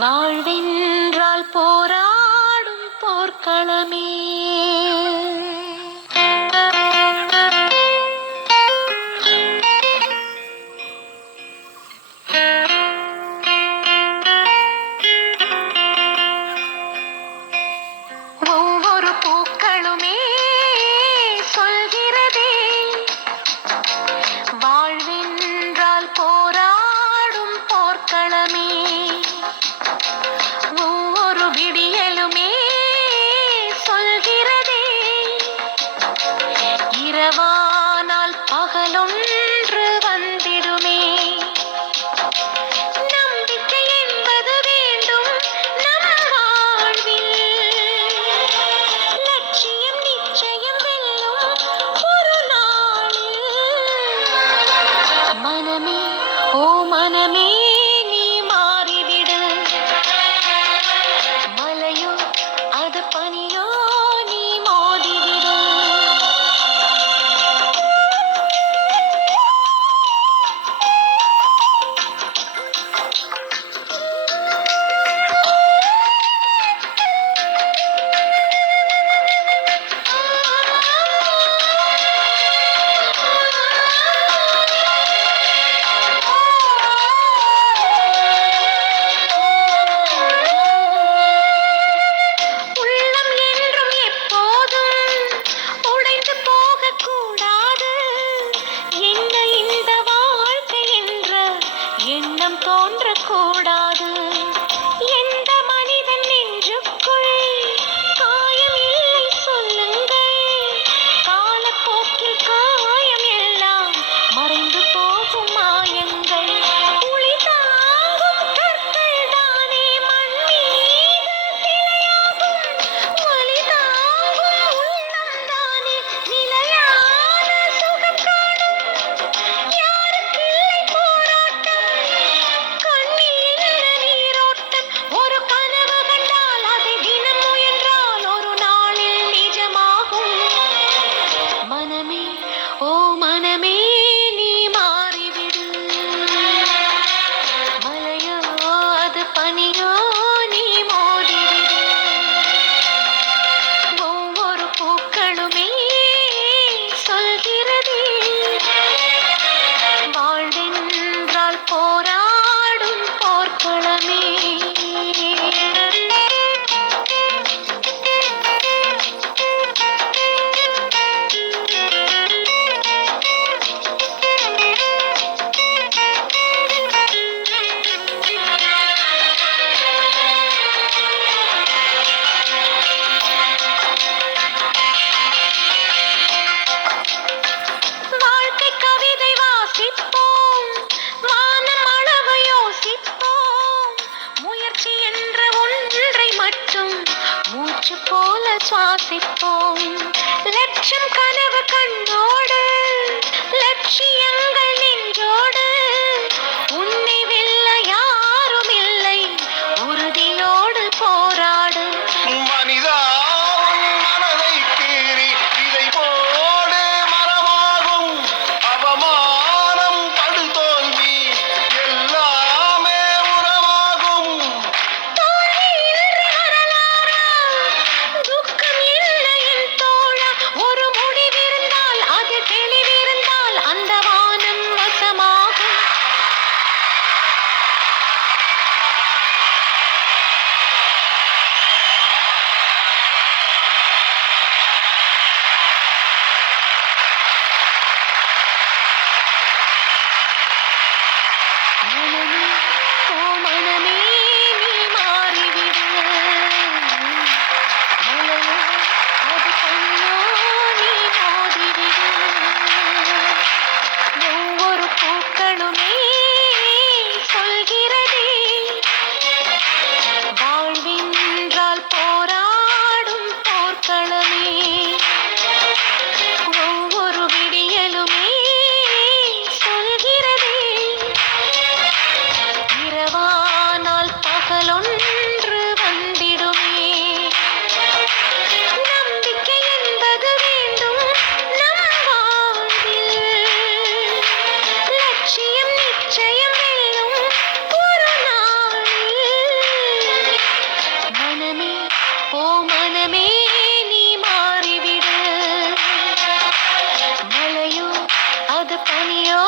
வாழ்வென்றால் போராடும் போர்க்களமே. ஒவ்வொரு பூக்களுமே சொல்கிறதே, வாழ்வென்றால் போராடும் போர்க்களமே. ஒவ்வொரு விடியலுமே சொல்கிறதே, இரவானால் பகலொன்று வந்திடுமே. நம்பிக்கை என்பது வேண்டும் நம் வாழ்வில், லட்சியம் நிச்சயம் வெல்லும் ஒரு நாளில். மனமே ஓ மனமே நீ மாறிவிடு, மலையோ அது பனியோ நீ மோதிவிடு. உள்ளம் என்றும் எப்போதும் உடைந்து போகக்கூடாது. என்ன இந்த வாழ்க்கை என்ற எண்ணம் தோன்றக்கூடாது. எந்த மனிதன் நெஞ்சுக்குள் காயம் இல்லை சொல்லுங்கள், காலப்போக்கில் காயம் எல்லாம் மறைந்து போகும் மாயங்கள். உளி தாங்கும் கற்கள் தானே மண் மீது சிலையாகும், வலி தாங்கும் உள்ளம் தானே நிலையான சுகம் காணும். யாருக்கில்லை போராட்டம், கண்ணில் என்ன நீரோட்டம். ஒரு கனவு கண்டால் அதை தினம் முயன்றால் ஒரு நாளில் நிஜமாகும். மனமே ஓ மனமே நீ மாறிவிடு, மலையோ அது பனியோ நீ மோதிவிடு. ஒவ்வொரு பூக்களுமே சொல்கிறதே, வாழ்வென்றால் போராடும் போர்க்களமே. வாழ்க்கை கவிதை வாசிப்போம், வானம் அளவு யோசிப்போம். முயற்சி என்ற ஒன்றை மட்டும் மூச்சு போல சுவாசிப்போம். லட்சம் கனவு கண்ணோடு, லட்சியங்கள் நெஞ்சோடு. உன்னை வெல்ல யாரும் இல்லை, உறுதியோடு போராடு. மனிதா உன் மனதை கீறி விதை போடு மரமாகும். அவமானம் படுதோல்வி எல்லாமே உரமாகும். தோல்வி இன்றி வரலாறா, துக்கம் இல்லை என் தோழா. ஒரு முடிவிருந்தால் ஓ மனமே நீ மாறிவிடு. மழையோ அது பனியோ